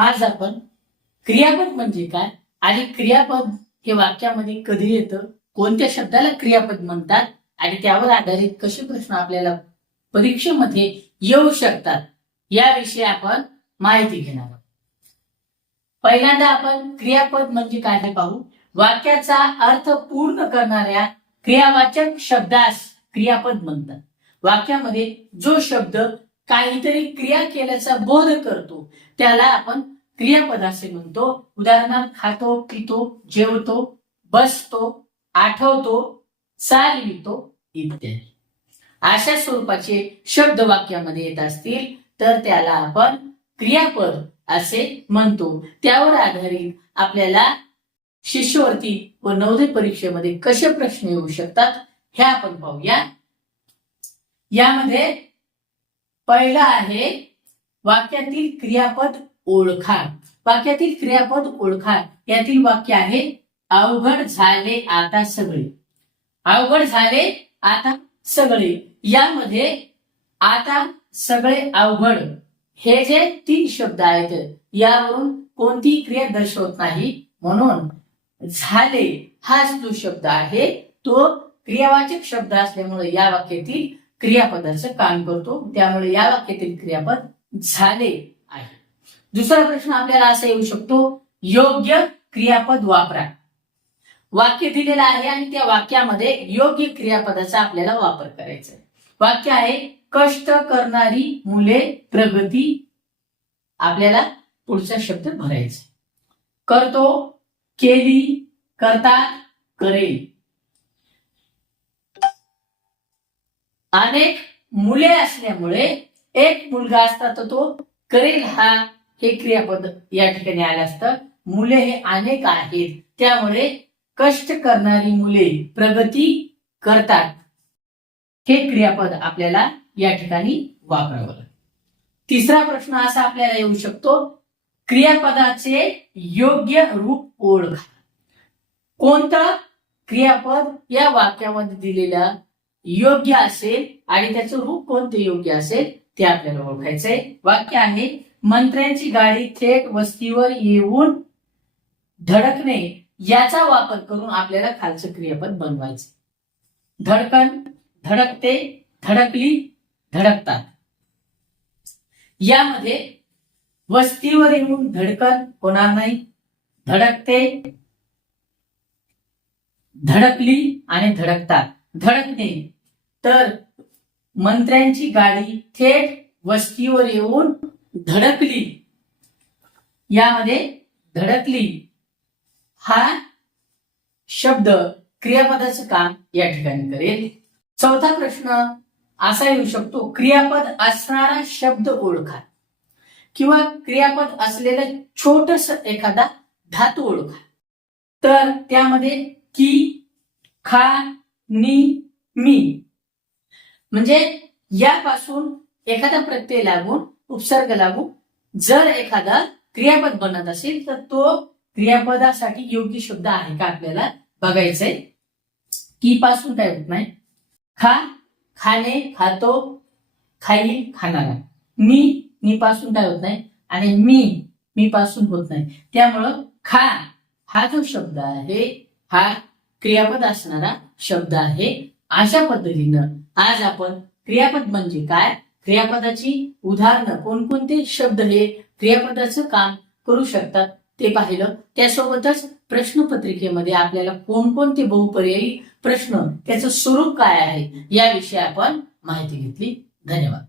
आज आपण क्रियापद म्हणजे काय आणि क्रियापद हे वाक्यामध्ये कधी येतं कोणत्या शब्दाला क्रियापद म्हणतात आणि त्यावर आधारित कसे प्रश्न आपल्याला परीक्षेमध्ये येऊ शकतात याविषयी आपण माहिती घेणार आहोत. पहिल्यांदा आपण क्रियापद म्हणजे काय ते पाहू. वाक्याचा अर्थ पूर्ण करणाऱ्या क्रियावाचक शब्दास क्रियापद म्हणतात. वाक्यामध्ये जो शब्द काहीतरी क्रिया केल्याचा बोध करतो. त्याला आपण क्रियापद असे म्हणतो. उदाहरणार्थ खातो पितो जेवतो बसतो आठवतो चालवितो इत्यादी. अशा स्वरूपाचे शब्द वाक्यामध्ये येत असतील तर त्याला आपण क्रियापद असे म्हणतो. त्यावर आधारित आपल्याला शिष्यवृत्ती व नवोदय परीक्षेमध्ये कसे प्रश्न येऊ शकतात हे आपण पाहूया. यामध्ये पहिलं आहे वाक्यातील क्रियापद ओळखा वाक्यातील क्रियापद ओळखा यातील वाक्य आहे अवघड झाले आता सगळे. अवघड झाले आता सगळे. यामध्ये आता सगळे अवघड. हे जे तीन शब्द आहेत यावरून कोणतीही क्रिया दर्शवत नाही. म्हणून झाले हाच जो शब्द आहे तो क्रियावाचक शब्द असल्यामुळे या वाक्यातील क्रियापदाचं काम करतो. त्यामुळे या वाक्यातील क्रियापद झाले आहे. दुसरा प्रश्न आपल्याला असा येऊ शकतो योग्य क्रियापद वापरा. वाक्य दिलेलं आहे आणि त्या वाक्यामध्ये योग्य क्रियापदाचा आपल्याला वापर करायचा वाक्य आहे कष्ट करणारी मुले प्रगती आपल्याला पुढचा शब्द भरायचा करतो केली करतात करेल. अनेक मुले असल्यामुळे एक मुलगा असता तर तो करेल हा हे क्रियापद या ठिकाणी आलं असतं. मुले हे अनेक आहेत. त्यामुळे कष्ट करणारी मुले प्रगती करतात. हे क्रियापद आपल्याला या ठिकाणी वापरावं लागेल. तिसरा प्रश्न असा आपल्याला येऊ शकतो क्रियापदाचे योग्य रूप ओळखा. कोणतं क्रियापद या वाक्यामध्ये दिलेलं योग्य असेल आणि त्याचं रूप कोणते योग्य असेल ते आपल्याला ओळखायचंय. वाक्य आहे मंत्र्यांची गाडी थेट वस्तीवर येऊन धडकणे याचा वापर करून आपल्याला खालचं क्रियापद बनवायचं धडकन धडकते धडकली धडकतात. यामध्ये वस्तीवर येऊन धडकन होणार नाही. धडकते धडकली आणि धडकतात. धडकणे. तर मंत्र्यांची गाडी थेट वस्तीवर येऊन धडकली. यामध्ये धडकली हा शब्द क्रियापदाचं काम या ठिकाणी करेल. चौथा प्रश्न असा येऊ शकतो क्रियापद असणारा शब्द ओळखा. किंवा क्रियापद असलेलं छोटस एखादा धातू ओळखा. तर त्यामध्ये की खा नी मी. म्हणजे यापासून एखादा प्रत्यय लागून उपसर्ग लागून जर एखादा क्रियापद बनत असेल तर तो क्रियापदासाठी योग्य शब्द आहे का आपल्याला बघायचंय? की पासून काय होत नाही? खा खाणे खातो खाईल खाणारा. मी मी पासून काय होत नाही? आणि मी मी पासून होत नाही. त्यामुळं खा हा जो शब्द आहे हा क्रियापद असणारा शब्द आहे. अशा पद्धतीनं आज आपण क्रियापद म्हणजे काय? क्रियापदाची उदाहरणं कोणकोणते शब्द हे क्रियापदाचं काम करू शकतात ते पाहिलं. त्यासोबतच प्रश्नपत्रिकेमध्ये आपल्याला कोणकोणते बहुपर्यायी प्रश्न त्याचं स्वरूप काय आहे याविषयी आपण माहिती घेतली. धन्यवाद.